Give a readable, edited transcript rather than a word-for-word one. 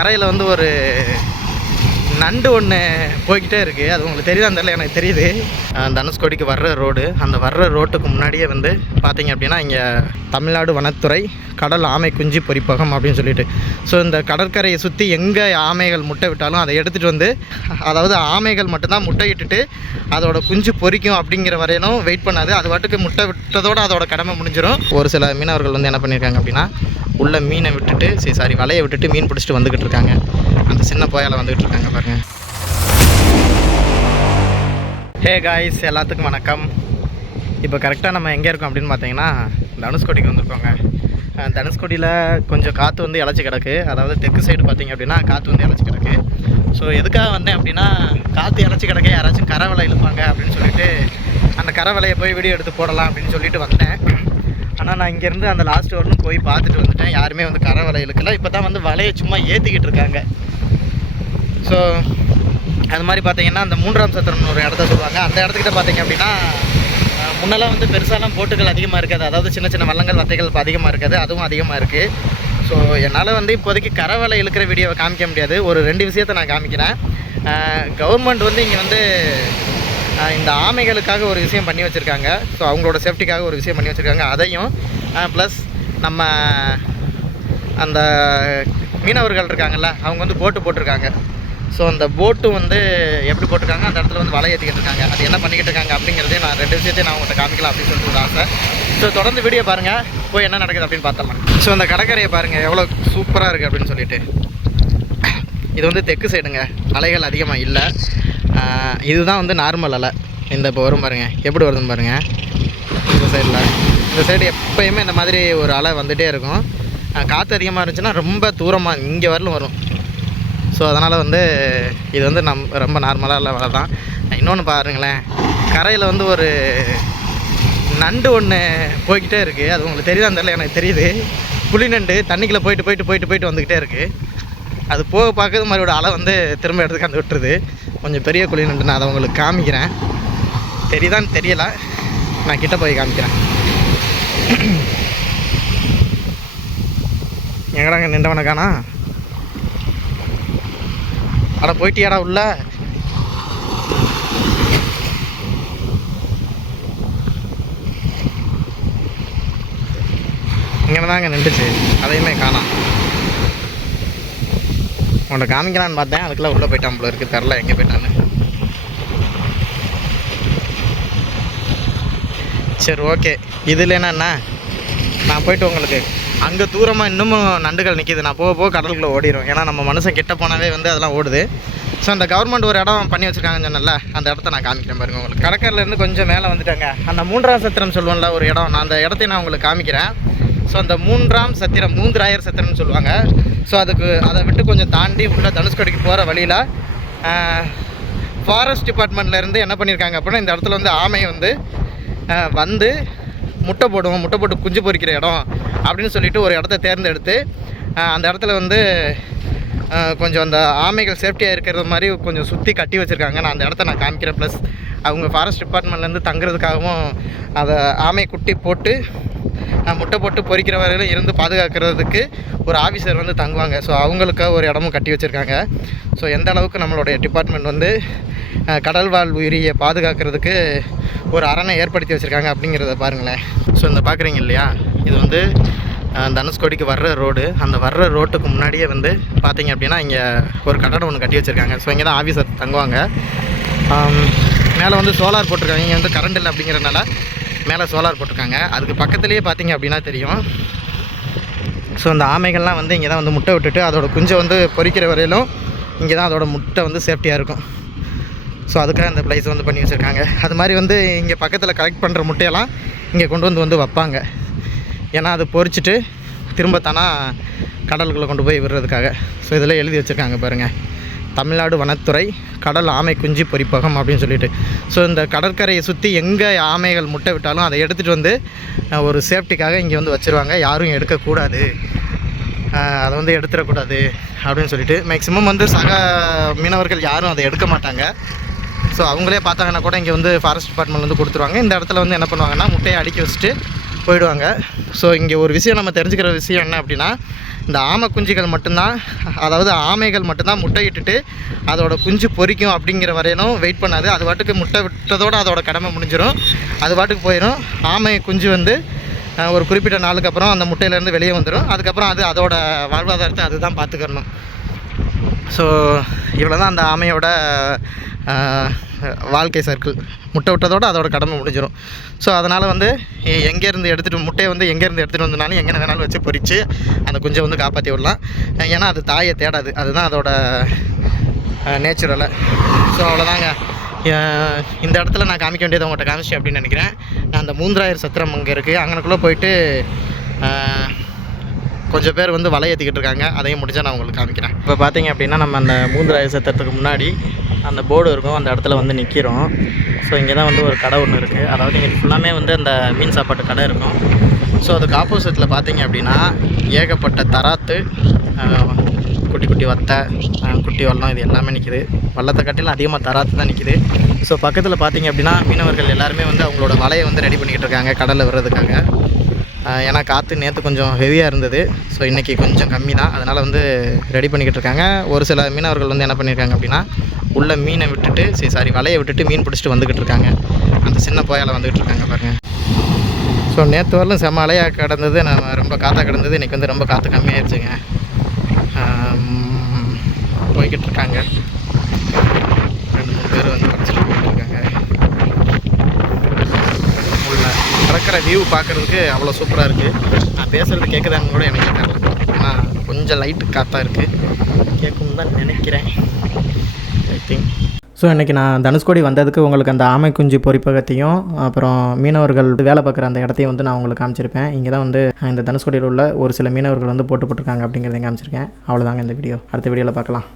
கரையில் வந்து ஒரு நண்டு ஒன்று போய்கிட்டே இருக்குது. அது உங்களுக்கு தெரியுதா தெரியல, எனக்கு தெரியுது. தனுஷ்கோடிக்கு வர்ற ரோடு, அந்த வர்ற ரோட்டுக்கு முன்னாடியே வந்து பார்த்தீங்க அப்படின்னா இங்கே தமிழ்நாடு வனத்துறை கடல் ஆமை குஞ்சு பொறிப்பகம் அப்படின்னு சொல்லிட்டு. ஸோ இந்த கடற்கரையை சுற்றி எங்கே ஆமைகள் முட்டை விட்டாலும் அதை எடுத்துகிட்டு வந்து, அதாவது ஆமைகள் மட்டும்தான் முட்டையிட்டுட்டு அதோட குஞ்சு பொறிக்கும் அப்படிங்கிற வரையிலும் வெயிட் பண்ணாது. அது பாட்டுக்கு முட்டை விட்டதோடு அதோட கடமை முடிஞ்சிடும். ஒரு சில மீனவர்கள் வந்து என்ன பண்ணியிருக்காங்க அப்படின்னா, உள்ள மீனை விட்டுட்டு வலையை விட்டுட்டு மீன் பிடிச்சிட்டு வந்துக்கிட்டு இருக்காங்க. அந்த சின்ன போயால் வந்துக்கிட்டு இருக்காங்க பாருங்கள். ஹே காய்ஸ், எல்லாத்துக்கும் வணக்கம். இப்போ கரெக்டாக நம்ம எங்கே இருக்கோம் அப்படின்னு பார்த்தீங்கன்னா தனுஷ்கோடிக்கு வந்திருக்கோங்க. தனுஷ்கோடியில் கொஞ்சம் காற்று வந்து இழைச்சி கிடக்கு. அதாவது தெற்கு சைடு பார்த்திங்க அப்படின்னா காற்று வந்து இழைச்சி கிடக்கு. ஸோ எதுக்காக வந்தேன் அப்படின்னா, காற்று இழைச்சி கிடக்க யாராச்சும் கரை வலை இழுப்பாங்க அப்படின்னு சொல்லிட்டு அந்த கரை வலையை போய் வீடியோ எடுத்து போடலாம் அப்படின்னு சொல்லிட்டு வந்தேன். ஆனால் நான் இங்கேருந்து அந்த லாஸ்ட் வரலும் போய் பார்த்துட்டு வந்துட்டேன். யாருமே வந்து கரை வலை இழுக்கல. இப்போ தான் வந்து வலையை சும்மா ஏற்றிக்கிட்டு இருக்காங்க. ஸோ அது மாதிரி பார்த்தீங்கன்னா அந்த 3ஆம் சத்திரம்னு ஒரு இடத்த சொல்லுவாங்க. அந்த இடத்துக்கிட்ட பார்த்தீங்க அப்படின்னா முன்னெல்லாம் வந்து பெருசாலாம் போட்டுகள் அதிகமாக இருக்காது. அதாவது சின்ன சின்ன வள்ளங்கள் வத்தைகள் இப்போ அதிகமாக இருக்காது. அதுவும் அதிகமாக இருக்குது. ஸோ என்னால் வந்து இப்போதைக்கு கரை வலை இழுக்கிற வீடியோவை காமிக்க முடியாது. ஒரு 2 விஷயத்தை நான் காமிக்கிறேன். கவர்மெண்ட் வந்து இங்கே வந்து இந்த ஆமைகளுக்காக ஒரு விஷயம் பண்ணி வச்சுருக்காங்க. ஸோ அவங்களோட சேஃப்டிக்காக ஒரு விஷயம் பண்ணி வச்சுருக்காங்க. அதையும் ப்ளஸ் நம்ம அந்த மீனவர்கள் இருக்காங்கல்ல, அவங்க வந்து போட்டு போட்டிருக்காங்க. ஸோ அந்த போட்டு வந்து எப்படி போட்டிருக்காங்க, அந்த இடத்துல வந்து வலை ஏற்றிக்கிட்டு இருக்காங்க. அது என்ன பண்ணிக்கிட்டு இருக்காங்க அப்படிங்கிறதே நான் 2 விஷயத்தையும் நான் உங்கள்கிட்ட காமிக்கலாம் அப்படின்னு சொல்லிட்டு ஒரு ஆசை. ஸோ தொடர்ந்து வீடியோ பாருங்கள், போய் என்ன நடக்குது அப்படின்னு பார்த்தலாம். ஸோ அந்த கடற்கரையை பாருங்கள் எவ்வளோ சூப்பராக இருக்குது அப்படின்னு சொல்லிட்டு. இது வந்து தெற்கு சைடுங்க, அலைகள் அதிகமாக இல்லை. இதுதான் வந்து நார்மல் அலை. இந்த இப்போ வரும் பாருங்கள், எப்படி வருதுன்னு பாருங்கள். இந்த சைடு எப்போயுமே இந்த மாதிரி ஒரு அலை வந்துகிட்டே இருக்கும். காற்று அதிகமாக இருந்துச்சுன்னா ரொம்ப தூரமாக இங்கே வரலும் வரும். ஸோ அதனால் வந்து இது வந்து ரொம்ப நார்மலாக இல்லை வலை தான். இன்னொன்று பாருங்களேன், கரையில் வந்து ஒரு நண்டு ஒன்று போய்கிட்டே இருக்குது. அது உங்களுக்கு தெரியுதா தெரியல, எனக்கு தெரியுது. புளி நண்டு தண்ணிக்குள்ளே போயிட்டு வந்துக்கிட்டே இருக்குது. அது போக பார்க்குறது மறுபடியும் அலை வந்து திரும்ப எடுத்துக்கு வந்து விட்டுருது. கொஞ்சம் பெரிய குழி நண்டு, நான் அதை உங்களுக்கு காமிக்கிறேன். தெரியுதான்னு தெரியலை, நான் கிட்ட போய் காமிக்கிறேன். எங்கடாங்க நின்றவனை காணா? அட போயிட்டியாடா உள்ள? இங்கே தாங்க நின்றுச்சு, அதையுமே காணாம். உன்னை காமிக்கலான்னு பார்த்தேன், அதுக்குள்ளே உள்ளே போயிட்டான் போல இருக்குது. தெரில எங்கே போயிட்டான்னு. சரி ஓகே, இதில் என்னென்னா நான் போய்ட்டு உங்களுக்கு அங்கே தூரமாக இன்னமும் நண்டுகள் நிற்கிது. நான் போக கடலுக்குள்ளே ஓடிடும். ஏன்னா நம்ம மனுஷன் கிட்ட போனாவே வந்து அதெல்லாம் ஓடுது. ஸோ அந்த கவர்மெண்ட் ஒரு இடம் பண்ணி வச்சுருக்காங்கன்னு சொன்னல, அந்த இடத்த நான் காமிக்கிறேன் பாருங்கள் உங்களுக்கு. கடற்கரையிலேருந்து கொஞ்சம் மேலே வந்துட்டாங்க. அந்த 3ஆம் சத்திரம் சொல்லுவோம்ல ஒரு இடம், நான் அந்த இடத்தையும் நான் உங்களுக்கு காமிக்கிறேன். ஸோ அந்த 3ஆம் சத்திரம், மூன்றாயர் சத்திரம்னு சொல்லுவாங்க. ஸோ அதை விட்டு கொஞ்சம் தாண்டி உள்ள தனுஷ்கோடிக்கு போகிற வழியில் ஃபாரஸ்ட் டிபார்ட்மெண்ட்லேருந்து என்ன பண்ணியிருக்காங்க அப்படின்னா, இந்த இடத்துல வந்து ஆமை வந்து முட்டை போட்டு குஞ்சு பொறிக்கிற இடம் அப்படின்னு சொல்லிட்டு ஒரு இடத்த தேர்ந்தெடுத்து அந்த இடத்துல வந்து கொஞ்சம் அந்த ஆமைகள் சேஃப்டியாக இருக்கிறது மாதிரி கொஞ்சம் சுற்றி கட்டி வச்சுருக்காங்க. நான் அந்த இடத்த நான் காமிக்கிறேன். ப்ளஸ் அவங்க ஃபாரஸ்ட் டிபார்ட்மெண்ட்லேருந்து தங்குறதுக்காகவும் அதை ஆமை குட்டி போட்டு முட்டை போட்டு பொறிக்கிற வரையிலும் இருந்து பாதுகாக்கிறதுக்கு ஒரு ஆஃபீஸர் வந்து தங்குவாங்க. ஸோ அவங்களுக்காக ஒரு இடமும் கட்டி வச்சுருக்காங்க. ஸோ எந்த அளவுக்கு நம்மளுடைய டிபார்ட்மெண்ட் வந்து கடல்வாழ் உயிரியை பாதுகாக்கிறதுக்கு ஒரு அரணை ஏற்படுத்தி வச்சுருக்காங்க அப்படிங்கிறத பாருங்களேன். ஸோ இந்த பார்க்குறீங்க இல்லையா, இது வந்து தனுஷ்கோடிக்கு வர்ற ரோடு. அந்த வர்ற ரோட்டுக்கு முன்னாடியே வந்து பார்த்தீங்க அப்படின்னா இங்கே ஒரு கட்டடம் ஒன்று கட்டி வச்சுருக்காங்க. ஸோ இங்கே தான் ஆஃபீஸர் தங்குவாங்க. மேலே வந்து சோலார் போட்டிருக்காங்க. இங்கே வந்து கரண்ட் இல்லை அப்படிங்கிறதுனால மேலே சோலார் போட்டிருக்காங்க. அதுக்கு பக்கத்துலேயே பார்த்தீங்க அப்படின்னா தெரியும். ஸோ அந்த ஆமைகள்லாம் வந்து இங்கே தான் வந்து முட்டை விட்டுட்டு அதோட குஞ்சை வந்து பொறிக்கிற வரையிலும் இங்கே தான் அதோட முட்டை வந்து சேஃப்டியாக இருக்கும். ஸோ அதுக்காக அந்த ப்ளேஸ் வந்து பண்ணி வச்சுருக்காங்க. அது மாதிரி வந்து இங்கே பக்கத்தில் கலெக்ட் பண்ணுற முட்டையெல்லாம் இங்கே கொண்டு வந்து வைப்பாங்க. ஏன்னா அது பொறிச்சிட்டு திரும்ப தானா கடலுக்குள்ளே கொண்டு போய் விடுறதுக்காக. ஸோ இதில் எழுதி வச்சுருக்காங்க பாருங்கள், தமிழ்நாடு வனத்துறை கடல் ஆமை குஞ்சு பொறிப்பகம் அப்படின்னு சொல்லிட்டு. ஸோ இந்த கடற்கரையை சுற்றி எங்கே ஆமைகள் முட்டை விட்டாலும் அதை எடுத்துகிட்டு வந்து ஒரு சேஃப்டிக்காக இங்கே வந்து வச்சுருவாங்க. யாரும் எடுக்கக்கூடாது, அதை வந்து எடுத்துடக்கூடாது அப்படின்னு சொல்லிட்டு. மேக்ஸிமம் வந்து சக மீனவர்கள் யாரும் அதை எடுக்க மாட்டாங்க. ஸோ அவங்களே பார்த்தாங்கன்னா கூட இங்கே வந்து ஃபாரஸ்ட் டிபார்ட்மெண்ட் வந்து கொடுத்துருவாங்க. இந்த இடத்துல வந்து என்ன பண்ணுவாங்கன்னா முட்டையை அடுக்கி வச்சுட்டு போயிடுவாங்க. ஸோ இங்கே ஒரு விஷயம் நம்ம தெரிஞ்சுக்கிற விஷயம் என்ன அப்படின்னா, இந்த ஆமை குஞ்சுகள் மட்டும்தான், அதாவது ஆமைகள் மட்டும்தான் முட்டையிட்டுட்டு அதோட குஞ்சு பொரிக்கும் அப்படிங்கிற வரையிலும் வெயிட் பண்ணாது. அது பாட்டுக்கு முட்டை விட்டதோடு அதோட கடமை முடிஞ்சிடும், அது பாட்டுக்கு போயிடும். ஆமை குஞ்சு வந்து ஒரு குறிப்பிட்ட நாளுக்கு அப்புறம் அந்த முட்டையிலேருந்து வெளியே வந்துடும். அதுக்கப்புறம் அது அதோட வாழ்வாதாரத்தை அதுதான் பார்த்துக்கணும். ஸோ இவ்வளோ தான் அந்த ஆமையோட வாழ்க்கை சர்க்கிள். முட்டை விட்டதோடு அதோட கடமை முடிஞ்சிடும். ஸோ அதனால் வந்து எங்கேருந்து எடுத்துகிட்டு முட்டையை வந்து எங்கேருந்து எடுத்துகிட்டு வந்தனாலும் எங்கே வேணாலும் வச்சு பொரித்து அந்த குஞ்சை வந்து காப்பாற்றி விடலாம். ஏன்னா அது தாயை தேடாது, அதுதான் அதோட நேச்சுரலை. ஸோ அவ்வளோதாங்க. இந்த இடத்துல நான் காமிக்க வேண்டியது உங்கள்கிட்ட காமிச்சு அப்படின்னு நினைக்கிறேன். நான் அந்த மூன்றாயிரம் சத்திரம் அங்கே இருக்குது, அங்கனக்குள்ளே போயிட்டு கொஞ்சம் பேர் வந்து வலை ஏற்றிக்கிட்டு இருக்காங்க. அதையும் முடிஞ்சால் நான் உங்களுக்கு காமிக்கிறேன். இப்போ பார்த்தீங்க அப்படின்னா நம்ம அந்த மூன்றாயிரம் சத்திரத்துக்கு முன்னாடி அந்த போர்டு இருக்கும், அந்த இடத்துல வந்து நிற்கிறோம். ஸோ இங்கே தான் வந்து ஒரு கடை ஒன்று இருக்குது. அதாவது இங்கே ஃபுல்லாமே வந்து அந்த மீன் சாப்பாட்டு கடை இருக்கும். ஸோ அதுக்கு ஆப்போசிட்டில் பார்த்தீங்க அப்படின்னா ஏகப்பட்ட தராத்து, குட்டி குட்டி வத்தை, குட்டி வல்லம், இது எல்லாமே நிற்கிது. வல்லத்தை கட்டிலும் அதிகமாக தராத்து தான் நிற்கிது. ஸோ பக்கத்தில் பார்த்தீங்க அப்படின்னா மீனவர்கள் எல்லாருமே வந்து அவங்களோட வலையை வந்து ரெடி பண்ணிக்கிட்டு இருக்காங்க கடலில் வர்றதுக்காக. ஏன்னா காற்று நேற்று கொஞ்சம் ஹெவியாக இருந்தது. ஸோ இன்றைக்கி கொஞ்சம் கம்மி தான், அதனால் வந்து ரெடி பண்ணிக்கிட்டு இருக்காங்க. ஒரு சில மீனவர்கள் வந்து என்ன பண்ணியிருக்காங்க அப்படின்னா உள்ள மீனை விட்டுட்டு வலையை விட்டுட்டு மீன் பிடிச்சிட்டு வந்துக்கிட்டு இருக்காங்க. அந்த சின்ன போயால் வந்துக்கிட்டு இருக்காங்க பாருங்கள். ஸோ நேற்று வரலும் செம்ம அலையாக கிடந்தது, நம்ம ரொம்ப காற்றாக கிடந்தது. இன்றைக்கி வந்து ரொம்ப காற்று கம்மியாகிடுச்சுங்க. போய்கிட்டு இருக்காங்க. 2-3 பேர் வந்து படிச்சுட்டு போயிட்டுருக்காங்க. உள்ள கிடக்கிற வியூ பார்க்குறதுக்கு அவ்வளோ சூப்பராக இருக்குது. நான் பேசுகிறது கேட்குதான்னு கூட எனக்கு தெரியல, ஏன்னா கொஞ்சம் லைட்டு காற்றாக இருக்குது. கேட்கும் தான் நினைக்கிறேன், ஐ திங்க். ஸோ இன்றைக்கி நான் தனுஷ்கோடி வந்ததுக்கு உங்களுக்கு அந்த ஆமை குஞ்சு பொரிப்பகத்தையும் அப்புறம் மீனவர்கள் வேலை பார்க்குற அந்த இடத்தையும் வந்து நான் உங்களுக்கு காமிச்சிருப்பேன். இங்கே தான் வந்து இந்த தனுஷ்கோடியில் உள்ள ஒரு சில மீனவர்கள் வந்து போட்டுருக்காங்க அப்படிங்கிறதையும் காமிச்சிருக்கேன். அவ்வளோதாங்க இந்த வீடியோ. அடுத்த வீடியோவில் பார்க்கலாம்.